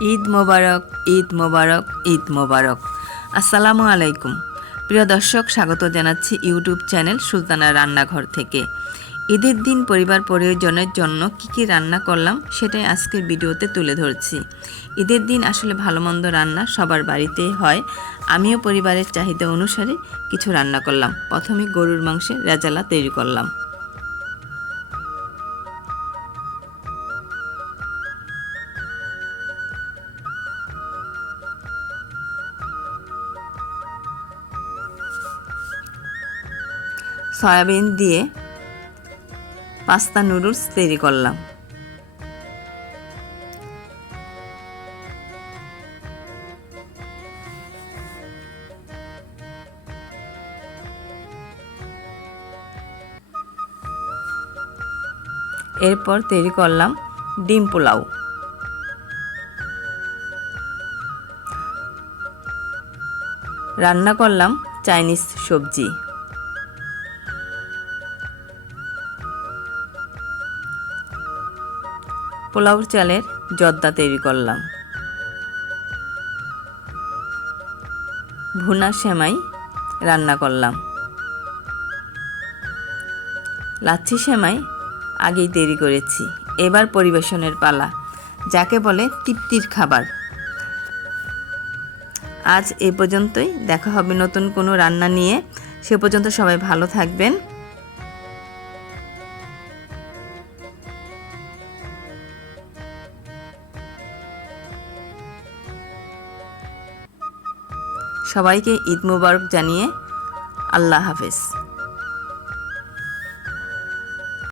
ঈদ মোবারক, ঈদ মোবারক, ঈদ মোবারক। আসসালামু আলাইকুম। প্রিয় দর্শক, স্বাগত জানাচ্ছি ইউটিউব চ্যানেল সুলতানা রান্নাঘর থেকে। ঈদের দিন পরিবার পরিজনের জন্য কি রান্না করলাম সেটাই আজকের ভিডিওতে তুলে ধরছি। ঈদের দিন আসলে ভালো মন্দ রান্না সবার বাড়িতেই হয়। আমিও পরিবারের চাহিদা অনুসারে কিছু রান্না করলাম। প্রথমে গরুর মাংসের রেজালা তৈরি করলাম। সয়াবিন দিয়ে পাস্তা নুডলস তৈরি করলাম। এরপর তৈরি করলাম ডিম পোলাও। রান্না করলাম চাইনিজ সবজি। পোলাও চালের জর্দা তৈরি করলাম। ভুনা সেমাই রান্না করলাম। লাচ্ছি সেমাই আগেই তৈরি করেছি। এবার পরিবেশনের পালা, যাকে বলে তৃপ্তির খাবার। আজ এ পর্যন্তই, দেখা হবে নতুন কোনো রান্না নিয়ে। সে পর্যন্ত সবাই ভালো থাকবেন। সবাইকে ঈদ মোবারক জানিয়ে আল্লাহ হাফেজ।